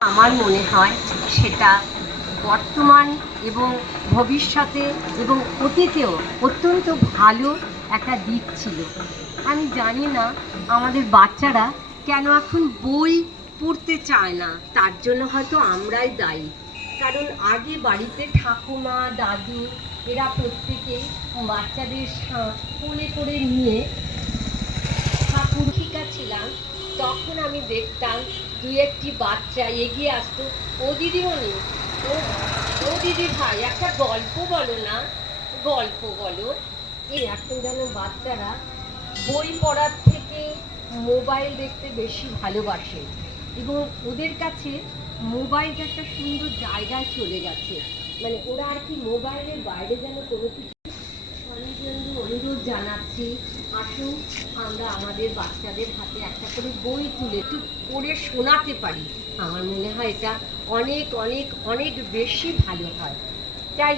আমার মনে হয় সেটা বর্তমান এবং ভবিষ্যতে এবং অতীতেও অত্যন্ত ভালো একটা দিক ছিল। আমি জানি না আমাদের বাচ্চারা কেন এখন বই পড়তে চায় না, তার জন্য হয়তো আমরাই দায়ী। কারণ আগে বাড়িতে ঠাকুমা দাদু এরা প্রত্যেকেই বাচ্চাদের কোলে করে নিয়ে ঠাকুর শিখাচ্ছিলাম, তখন আমি দেখতাম দুই একটি বাচ্চা এগিয়ে আসতো, ও দিদিমণি, ও ও দিদি ভাই একটা গল্প বলো না, গল্প বলো। এই এখন যেন বাচ্চারা বই পড়ার থেকে মোবাইল দেখতে বেশি ভালোবাসে এবং ওদের কাছে মোবাইলটা একটা সুন্দর জায়গায় চলে গেছে। মানে ওরা আর কি মোবাইলের বাইরে যেন কোনো কিছু। অনুরোধ জানাচ্ছি, আসুন আমরা আমাদের বাচ্চাদের হাতে একটা করে বই তুলে একটু পড়ে শোনাতে পারি। আমার মনে হয় এটা অনেক অনেক অনেক বেশি ভালো হয়। তাই